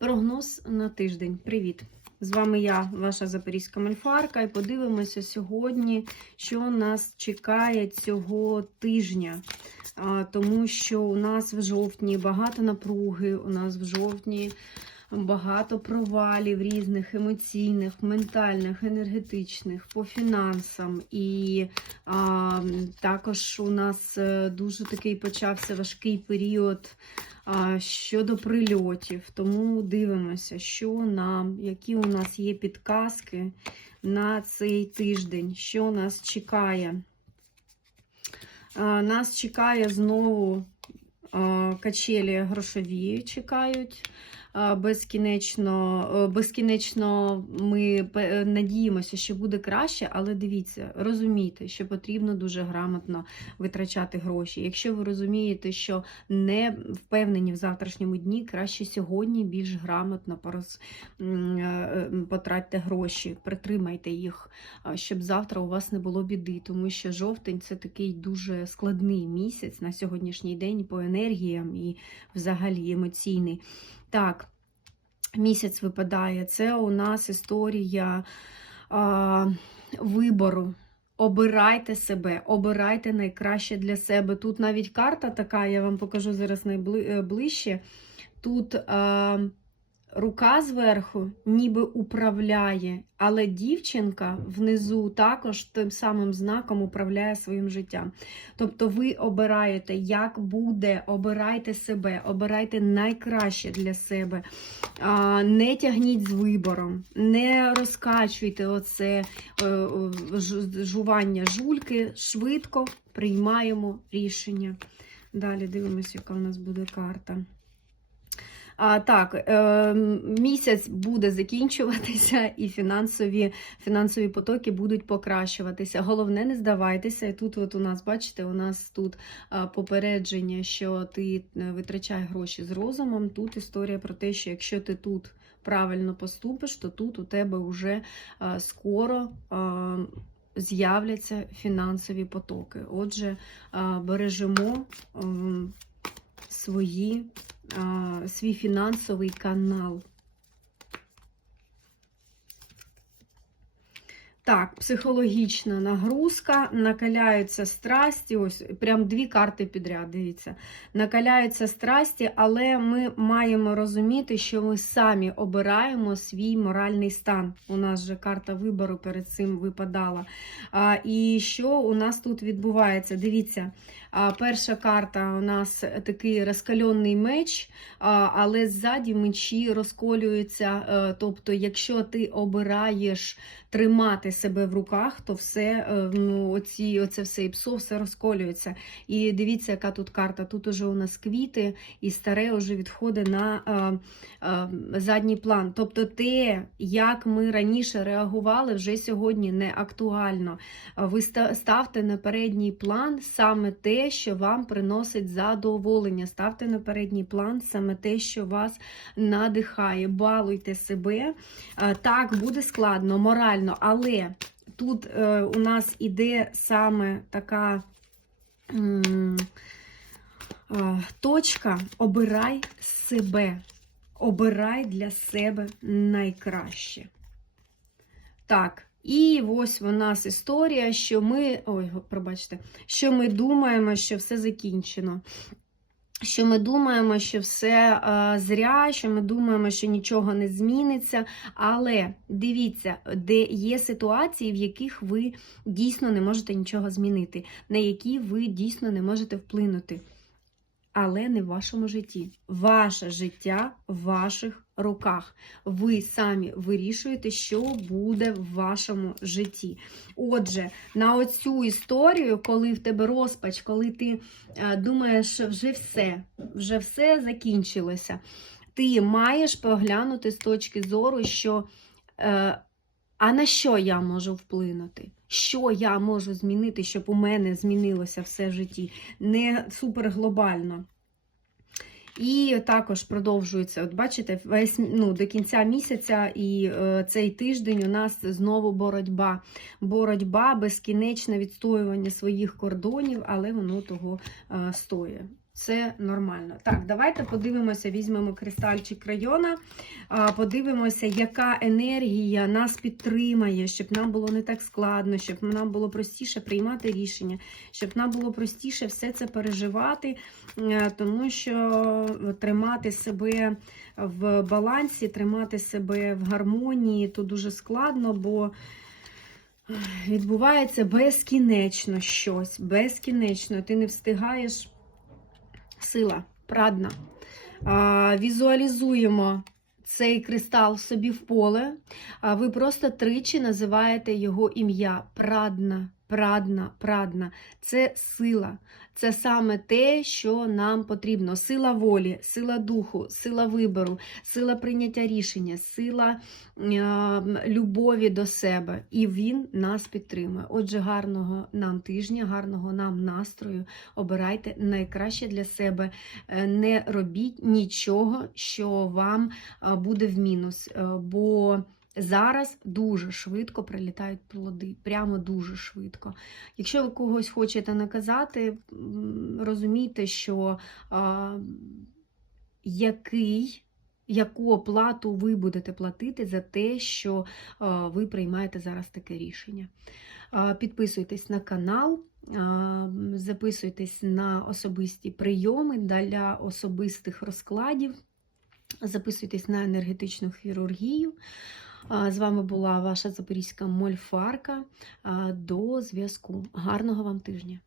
Прогноз на тиждень. Привіт! З вами я, ваша запорізька мальфарка, і подивимося сьогодні, що нас чекає цього тижня. Тому що у нас в жовтні багато напруги, у нас в жовтні багато провалів різних емоційних, ментальних, енергетичних, по фінансам. І а, також у нас е, дуже такий почався важкий період а, щодо прильотів. Тому дивимося, що нам, які у нас є підказки на цей тиждень, що нас чекає. Нас чекає знову качелі грошові чекають. Безкінечно, е, безкінечно ми надіємося, що буде краще, але дивіться, розумійте, що потрібно дуже грамотно витрачати гроші. Якщо ви розумієте, що не впевнені в завтрашньому дні, краще сьогодні більш грамотно пораз... е, е, потратьте гроші, притримайте їх, щоб завтра у вас не було біди, тому що жовтень це такий дуже складний місяць на сьогоднішній день по енергіям і взагалі емоційний. Так, місяць випадає. Це у нас історія а, вибору. Обирайте себе, обирайте найкраще для себе. Тут навіть карта така, я вам покажу зараз найближче. Тут а, рука зверху ніби управляє, але дівчинка внизу також тим самим знаком управляє своїм життям. Тобто ви обираєте, як буде, обирайте себе, обирайте найкраще для себе. Не тягніть з вибором, не розкачуйте оце е, е, жування жульки, швидко приймаємо рішення. Далі дивимося, яка у нас буде карта. А, так, е, місяць буде закінчуватися, і фінансові, фінансові потоки будуть покращуватися. Головне, не здавайтеся. І тут, от у нас, бачите, у нас тут попередження, що ти е, витрачай гроші з розумом. Тут історія про те, що якщо ти тут правильно поступиш, то тут у тебе вже скоро. З'являться фінансові потоки. Отже, бережемо ем, свої свій фінансовий канал. Так, психологічна нагрузка, накаляються страсті. Ось прям дві карти підряд. Дивіться, накаляються страсті, але ми маємо розуміти, що ми самі обираємо свій моральний стан. У нас же карта вибору перед цим випадала. А, і що у нас тут відбувається? Дивіться, перша карта у нас такий розкальонний меч, але ззаді мечі розколюються. е, Тобто, якщо ти обираєш тримати себе в руках, то все, е, ну, оці, оце все і псо, все розколюється. І дивіться, яка тут карта. Тут уже у нас квіти, і старе вже відходить на е, е, задній план. Тобто те, як ми раніше реагували, вже сьогодні не актуально. Ви ставте на передній план саме те, що вам приносить задоволення. Ставте на передній план саме те, що вас надихає. Балуйте себе. Так, буде складно, морально, але тут е, у нас іде саме така. е, Точка обирай себе. Обирай для себе найкраще. Так, і ось у нас історія, що ми. Ой, пробачте, що ми думаємо, що все закінчено. Що ми думаємо, що все е, зря, що ми думаємо, що нічого не зміниться. Але дивіться, де є ситуації, в яких ви дійсно не можете нічого змінити, на які ви дійсно не можете вплинути. Але не в вашому житті. Ваше життя ваших руках. Ви самі вирішуєте, що буде в вашому житті. Отже, на оцю історію, коли в тебе розпач, коли ти е, думаєш, вже все, вже все закінчилося, ти маєш поглянути з точки зору, що е, а на що я можу вплинути? Що я можу змінити, щоб у мене змінилося все в житті? Не суперглобально. І також продовжується, от бачите, весь ну, до кінця місяця і е, цей тиждень у нас знову боротьба. Боротьба, безкінечне відстоювання своїх кордонів, але воно того е, стоїть. Це нормально. Так, давайте подивимося, візьмемо кристальчик района, подивимося, яка енергія нас підтримає, щоб нам було не так складно, щоб нам було простіше приймати рішення, щоб нам було простіше все це переживати, е, тому що тримати себе в балансі, тримати себе в гармонії то дуже складно, бо відбувається безкінечно щось, безкінечно. Ти не встигаєш сила, прадна. Візуалізуємо цей кристал собі в поле. Ви просто тричі називаєте його ім'я прадна, прадна, прадна. Це сила. Це саме те, що нам потрібно: сила волі, сила духу, сила вибору, сила прийняття рішення, сила е, любові до себе. І він нас підтримує. Отже, гарного нам тижня, гарного нам настрою. Обирайте найкраще для себе. Е, Не робіть нічого, що вам е, буде в мінус. е, Бо Зараз дуже швидко прилітають плоди, прямо дуже швидко. Якщо ви когось хочете наказати, розумійте, що а, який, яку оплату ви будете платити за те, що а, ви приймаєте зараз таке рішення. А, Підписуйтесь на канал, записуйтесь на особисті прийоми для особистих розкладів, записуйтесь на енергетичну хірургію. З вами була ваша запорізька мольфарка. До зв'язку. Гарного вам тижня!